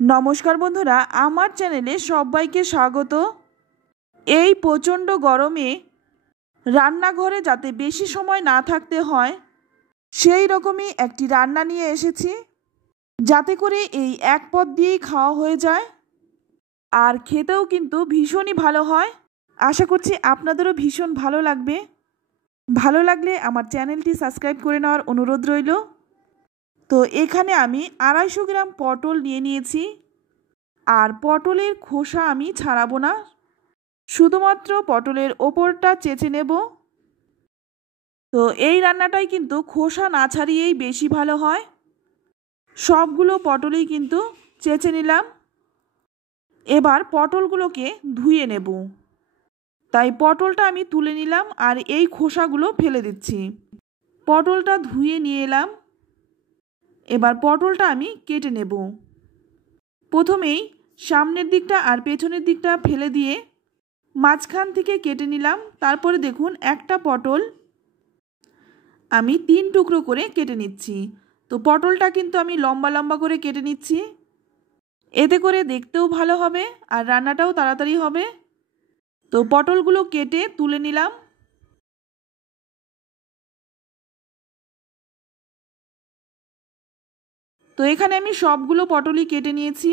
নমস্কার বন্ধুরা, আমার চ্যানেলে সবাইকে স্বাগত। এই প্রচণ্ড গরমে রান্নাঘরে যাতে বেশি সময় না থাকতে হয় সেই রকমই একটি রান্না নিয়ে এসেছি, যাতে করে এই এক পদ দিয়েই খাওয়া হয়ে যায় আর খেতেও কিন্তু ভীষণই ভালো হয়। আশা করছি আপনাদেরও ভীষণ ভালো লাগবে। ভালো লাগলে আমার চ্যানেলটি সাবস্ক্রাইব করে নেওয়ার অনুরোধ রইল। তো এখানে আমি 250 গ্রাম পটল নিয়ে নিয়েছি। আর পটলের খোসা আমি ছাড়াবো না, শুধুমাত্র পটলের ওপরটা চেঁচে নেব। তো এই রান্নাটাই কিন্তু খোসা না ছাড়িয়েই বেশি ভালো হয়। সবগুলো পটলই কিন্তু চেঁচে নিলাম। এবার পটলগুলোকে ধুয়ে নেব। তাই পটলটা আমি তুলে নিলাম আর এই খোসাগুলো ফেলে দিচ্ছি। পটলটা ধুয়ে নিয়ে এলাম। এবার পটলটা আমি কেটে নেব। প্রথমেই সামনের দিকটা আর পেছনের দিকটা ফেলে দিয়ে মাঝখান থেকে কেটে নিলাম। তারপরে দেখুন একটা পটল আমি 3 টুকরো করে কেটে নিচ্ছি। তো পটলটা কিন্তু আমি লম্বা লম্বা করে কেটে নিচ্ছি, এতে করে দেখতেও ভালো হবে আর রান্নাটাও তাড়াতাড়ি হবে। তো পটলগুলো কেটে তুলে নিলাম। তো এখানে আমি সবগুলো পটলই কেটে নিয়েছি।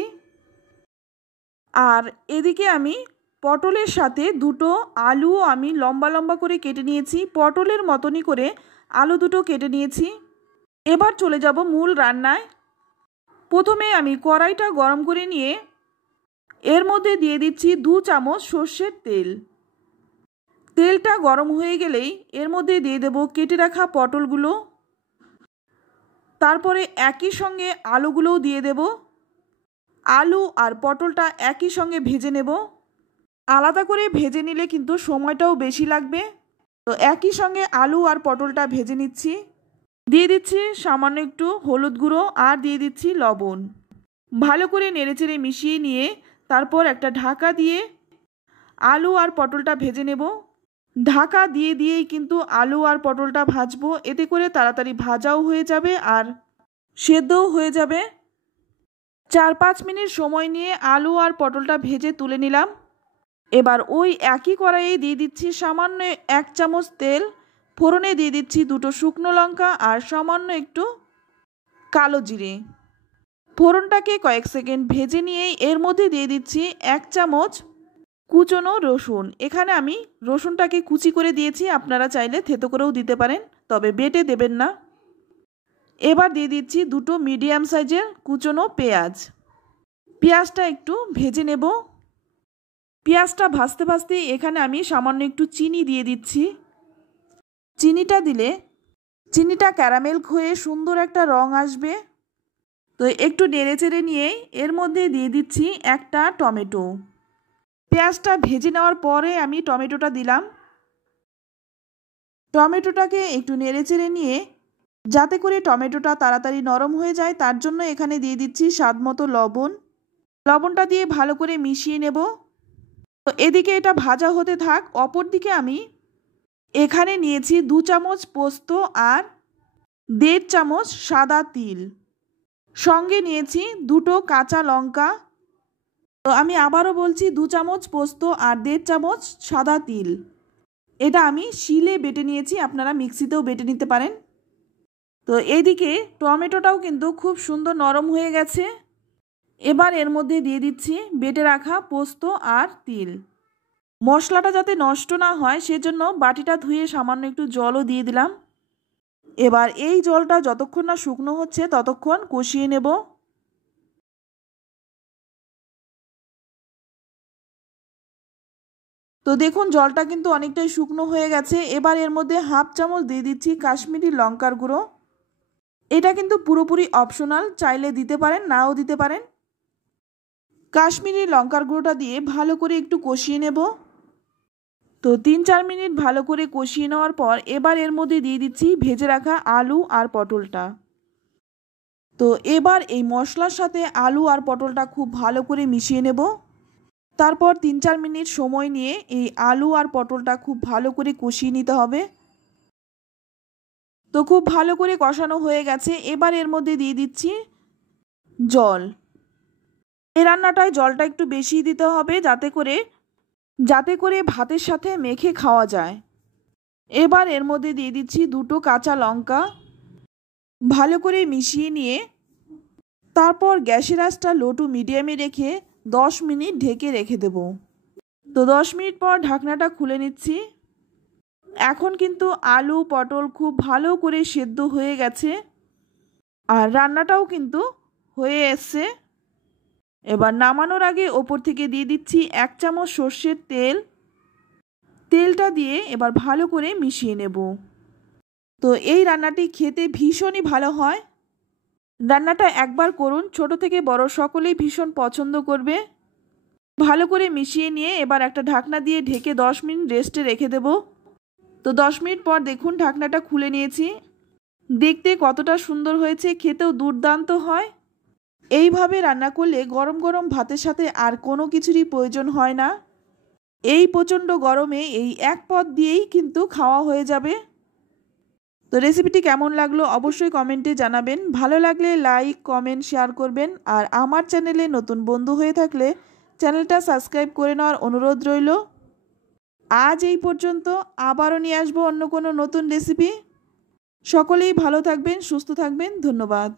আর এদিকে আমি পটলের সাথে দুটো আলুও আমি লম্বা লম্বা করে কেটে নিয়েছি। পটলের মতনই করে আলু দুটো কেটে নিয়েছি। এবার চলে যাব মূল রান্নায়। প্রথমে আমি কড়াইটা গরম করে নিয়ে এর মধ্যে দিয়ে দিচ্ছি 2 চামচ সর্ষের তেল। তেলটা গরম হয়ে গেলেই এর মধ্যে দিয়ে দেব কেটে রাখা পটলগুলো। তারপরে একই সঙ্গে আলুগুলোও দিয়ে দেব। আলু আর পটলটা একই সঙ্গে ভেজে নেব। আলাদা করে ভেজে নিলে কিন্তু সময়টাও বেশি লাগবে। তো একই সঙ্গে আলু আর পটলটা ভেজে নিচ্ছি। দিয়ে দিচ্ছি সামান্য একটু হলুদ গুঁড়ো আর দিয়ে দিচ্ছি লবণ। ভালো করে নেড়েচেড়ে মিশিয়ে নিয়ে তারপর একটা ঢাকা দিয়ে আলু আর পটলটা ভেজে নেব। ঢাকা দিয়ে দিয়েই কিন্তু আলু আর পটলটা ভাজবো, এতে করে তাড়াতাড়ি ভাজাও হয়ে যাবে আর সেদ্ধও হয়ে যাবে। 4-5 মিনিট সময় নিয়ে আলু আর পটলটা ভেজে তুলে নিলাম। এবার ওই একই কড়াইয়ে দিয়ে দিচ্ছি সামান্য 1 চামচ তেল। ফোড়নে দিয়ে দিচ্ছি 2টো শুকনো লঙ্কা আর সামান্য একটু কালো জিরে। ফোড়নটাকে কয়েক সেকেন্ড ভেজে নিয়েই এর মধ্যে দিয়ে দিচ্ছি 1 চামচ কুচনো রসুন। এখানে আমি রসুনটাকে কুচি করে দিয়েছি, আপনারা চাইলে থেতো করেও দিতে পারেন, তবে বেটে দেবেন না। এবার দিয়ে দিচ্ছি 2টো মিডিয়াম সাইজের কুচনো পেঁয়াজ। পেঁয়াজটা একটু ভেজে নেব। পেঁয়াজটা ভাজতে ভাজতে এখানে আমি সামান্য একটু চিনি দিয়ে দিচ্ছি। চিনিটা দিলে চিনিটা ক্যারামেল হয়ে সুন্দর একটা রং আসবে। তো একটু নেড়েচেড়ে নিয়ে এর মধ্যে দিয়ে দিচ্ছি একটা টমেটো। পেঁয়াজটা ভেজে নেওয়ার পরে আমি টমেটোটা দিলাম। টমেটোটাকে একটু নেড়েচেড়ে নিয়ে যাতে করে টমেটোটা তাড়াতাড়ি নরম হয়ে যায় তার জন্য এখানে দিয়ে দিচ্ছি স্বাদমতো লবণ। লবণটা দিয়ে ভালো করে মিশিয়ে নেব। তো এদিকে এটা ভাজা হতে থাক। অপর দিকে আমি এখানে নিয়েছি 2 চামচ পোস্ত আর 1.5 চামচ সাদা তিল। সঙ্গে নিয়েছি 2টো কাঁচা লঙ্কা। তো আমি আবারও বলছি 2 চামচ পোস্ত আর 1.5 চামচ সাদা তিল। এটা আমি শিলে বেটে নিয়েছি, আপনারা মিক্সিতেও বেটে নিতে পারেন। তো এইদিকে টমেটোটাও কিন্তু খুব সুন্দর নরম হয়ে গেছে। এবার এর মধ্যে দিয়ে দিচ্ছি বেটে রাখা পোস্ত আর তিল। মশলাটা যাতে নষ্ট না হয় সেজন্য বাটিটা ধুয়ে সামান্য একটু জলও দিয়ে দিলাম। এবার এই জলটা যতক্ষণ না শুকনো হচ্ছে ততক্ষণ কষিয়ে নেব। তো দেখুন জলটা কিন্তু অনেকটাই শুকনো হয়ে গেছে। এবার এর মধ্যে 1/2 চামচ দিয়ে দিচ্ছি কাশ্মীরি লঙ্কার গুঁড়ো। এটা কিন্তু পুরোপুরি অপশনাল, চাইলে দিতে পারেন নাও দিতে পারেন। কাশ্মীরি লঙ্কার গুঁড়োটা দিয়ে ভালো করে একটু কষিয়ে নেব। তো 3-4 মিনিট ভালো করে কষিয়ে নেওয়ার পর এবার এর মধ্যে দিয়ে দিচ্ছি ভেজে রাখা আলু আর পটলটা। তো এবার এই মশলার সাথে আলু আর পটলটা খুব ভালো করে মিশিয়ে নেব। তারপর 3-4 মিনিট সময় নিয়ে এই আলু আর পটলটা খুব ভালো করে কষিয়ে নিতে হবে। তো খুব ভালো করে কষানো হয়ে গেছে। এবার এর মধ্যে দিয়ে দিচ্ছি জল। এই রান্নাটায় জলটা একটু বেশি দিতে হবে যাতে করে ভাতের সাথে মেখে খাওয়া যায়। এবার এর মধ্যে দিয়ে দিচ্ছি 2টো কাঁচা লঙ্কা। ভালো করে মিশিয়ে নিয়ে তারপর গ্যাসের আঁচটা লো টু মিডিয়ামে রেখে 10 মিনিট ঢেকে রেখে দেব। তো 10 মিনিট পর ঢাকনাটা খুলে নিচ্ছি। এখন কিন্তু আলু পটল খুব ভালো করে সেদ্ধ হয়ে গেছে আর রান্নাটাও কিন্তু হয়ে এসছে। এবার নামানোর আগে ওপর থেকে দিয়ে দিচ্ছি 1 চামচ সর্ষের তেল। তেলটা দিয়ে এবার ভালো করে মিশিয়ে নেব। তো এই রান্নাটি খেতে ভীষণই ভালো হয়। রান্নাটা একবার করুন, ছোট থেকে বড় সকলেই ভীষণ পছন্দ করবে। ভালো করে মিশিয়ে নিয়ে এবার একটা ঢাকনা দিয়ে ঢেকে 10 মিনিট রেস্টে রেখে দেব। তো 10 মিনিট পর দেখুন ঢাকনাটা খুলে নিয়েছি। দেখতে কতটা সুন্দর হয়েছে, খেতেও দুর্দান্ত হয়। এইভাবে রান্না করলে গরম গরম ভাতের সাথে আর কোনো কিছুরই প্রয়োজন হয় না। এই প্রচণ্ড গরমে এই এক পদ দিয়েই কিন্তু খাওয়া হয়ে যাবে। তো রেসিপিটি কেমন লাগলো অবশ্যই কমেন্টে জানাবেন। ভালো লাগলে লাইক কমেন্ট শেয়ার করবেন। আর আমার চ্যানেলে নতুন বন্ধু হয়ে থাকলে চ্যানেলটা সাবস্ক্রাইব করে নেওয়ার অনুরোধ রইল। আজ এই পর্যন্ত, আবারও নিয়ে আসবো অন্য কোনো নতুন রেসিপি। সকলেই ভালো থাকবেন, সুস্থ থাকবেন। ধন্যবাদ।